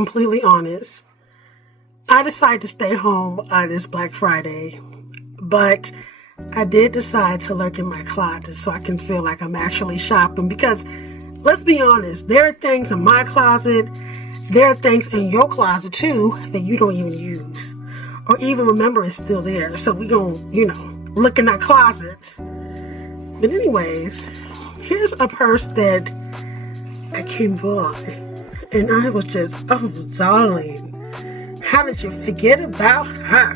completely honest, I decided to stay home this Black Friday, but I did decide to lurk in my closet so I can feel like I'm actually shopping, because let's be honest, there are things in my closet, there are things in your closet too that you don't even use or even remember it's still there. So we gonna, look in our closets. But anyways, here's a purse that I came by and I was just, oh darling, how did you forget about her?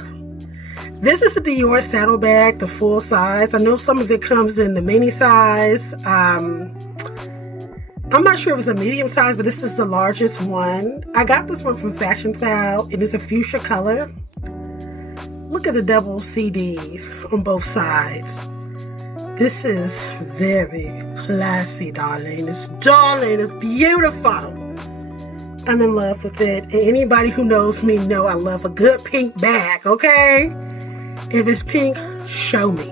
This is the Dior Saddle Bag, the full size. I know some of it comes in the mini size. I'm not sure if it's a medium size, but this is the largest one. I got this one from Fashion Foul. It is a fuchsia color. Look at the double CDs on both sides. This is very classy, darling. It's beautiful. I'm in love with it. And anybody who knows me know I love a good pink bag, okay? If it's pink, show me.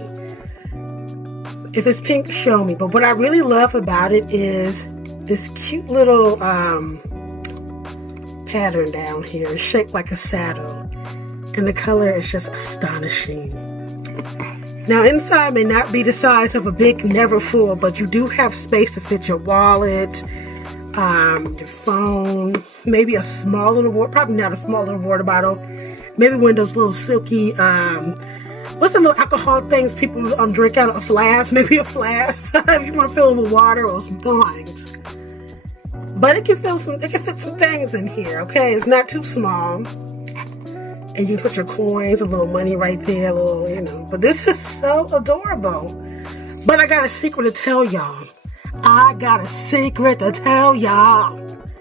If it's pink, show me. But what I really love about it is this cute little pattern down here. It's shaped like a saddle. And the color is just astonishing. Now, inside may not be the size of a big Neverfull, but you do have space to fit your wallet, your phone, maybe a small little water, probably not a small little water bottle, maybe one of those little silky, what's the little alcohol things people drink out of a flask? Maybe a flask if you want to fill it with water or some things. But it can fit some things in here, okay? It's not too small. And you put your coins, a little money right there, a little, But this is so adorable. But I got a secret to tell y'all.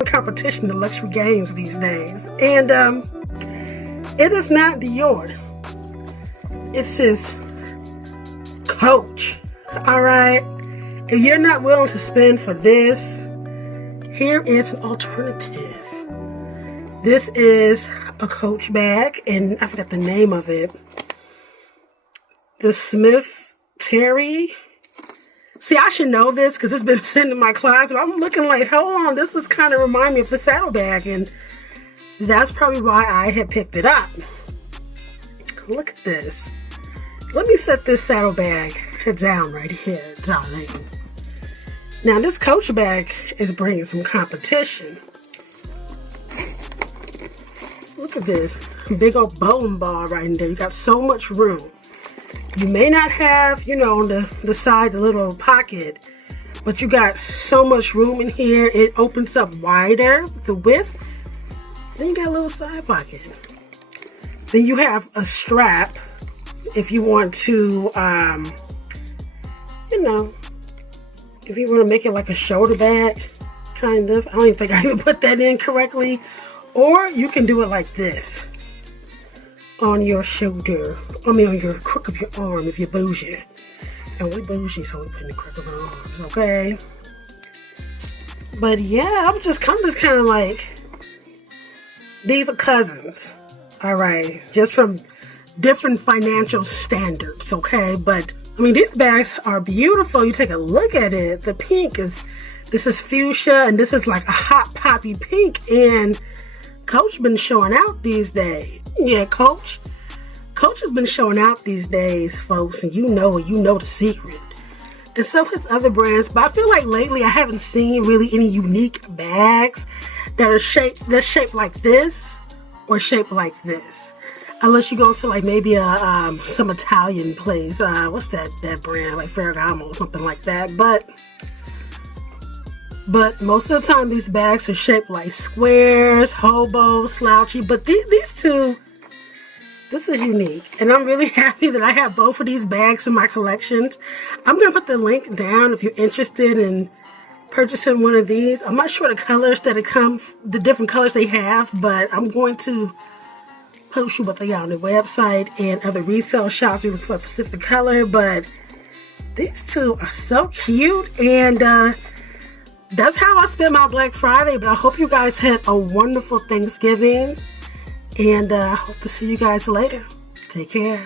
Competition in luxury games these days. And it is not Dior. It says Coach. Alright? If you're not willing to spend for this, here is an alternative. This is a Coach bag, and I forgot the name of it. The Smith Terry. See, I should know this because it's been sitting in my closet. I'm looking like, hold on, this is kind of remind me of the saddle bag, and that's probably why I had picked it up. Look at this. Let me set this saddle bag down right here, darling. Now, this Coach bag is bringing some competition. Look at this big old bowling ball right in there. You got so much room. You may not have, on the side, the little pocket, but you got so much room in here. It opens up wider, the width. Then you got a little side pocket. Then you have a strap if you want to, if you want to make it like a shoulder bag, kind of. I don't even think I even put that in correctly. Or you can do it like this. On your shoulder. On your crook of your arm if you're bougie. And we bougie, so we put in the crook of our arms, okay? But yeah, I'm just kind of like, these are cousins. Alright. Just from different financial standards, okay? But these bags are beautiful. You take a look at it. The pink this is fuchsia, and this is like a hot poppy pink, and Coach been showing out these days. Yeah, Coach has been showing out these days, folks, and you know the secret. And so has other brands, but I feel like lately I haven't seen really any unique bags that are shaped like this or shaped like this. Unless you go to like maybe some Italian place. What's that brand? Like Ferragamo or something like that. But most of the time these bags are shaped like squares, hobo, slouchy. But these two, this is unique. And I'm really happy that I have both of these bags in my collections. I'm going to put the link down if you're interested in purchasing one of these. I'm not sure the colors that it comes, the different colors they have, but I'm going to post you what they are on the website and other resale shops. You look for a specific color, but these two are so cute, and that's how I spent my Black Friday. But I hope you guys had a wonderful Thanksgiving, and I hope to see you guys later. Take care.